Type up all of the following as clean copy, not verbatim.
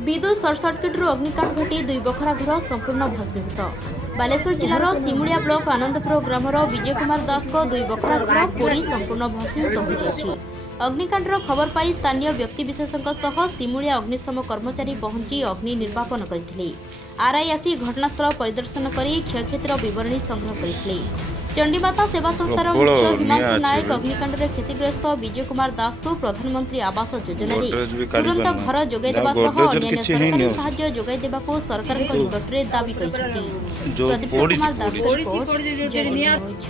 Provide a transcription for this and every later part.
विद्युत सर्ट सर्किट्रु अग्निकांड घटी दुई बखरा घर संपूर्ण भस्मीभूत। बालेश्वर जिलार सिमुलिया ब्लॉक आनंदपुर ग्रामर विजय कुमार दास को दुई बखरा घर पोड़ी संपूर्ण भस्मीभूत हो जाइछि। अग्निकांडर खबर पाई स्थानीय व्यक्तिविशेषों सह सिमुलिया अग्निशम कर्मचारी पहुंची अग्नि निर्वापन करथिले। आरआई आसी घटनास्थल परिदर्शन करी क्षयक्षतिर विवरणी संग्रह करथिले। चंडीमाता सेवा संस्थार मुख्य हिमांशु नायक अग्निकांड क्षतिग्रस्त विजय कुमार दास को प्रधानमंत्री आवास योजना तुरंत घर जोगाई देवा सह अन्य सरकारी साहाय्य जोगाई देबाकू सरकार निकट में दाबी करिसेंति। प्रदीप कुमार दास को रिपोर्ट, जय न्यूज।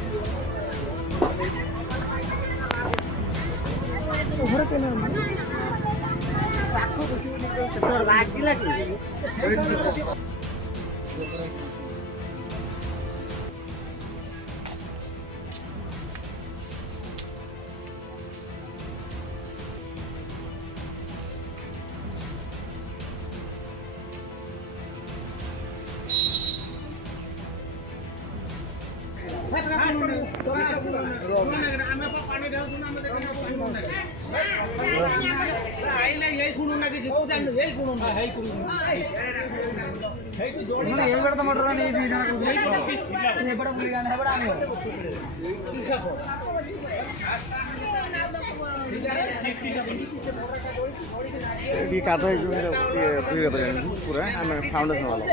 पूरा फाउंडेशन वाला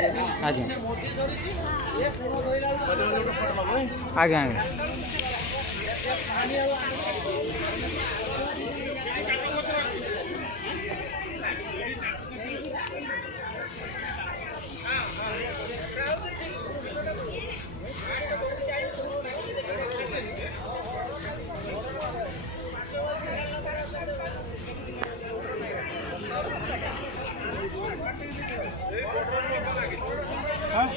आगे आगे हाँ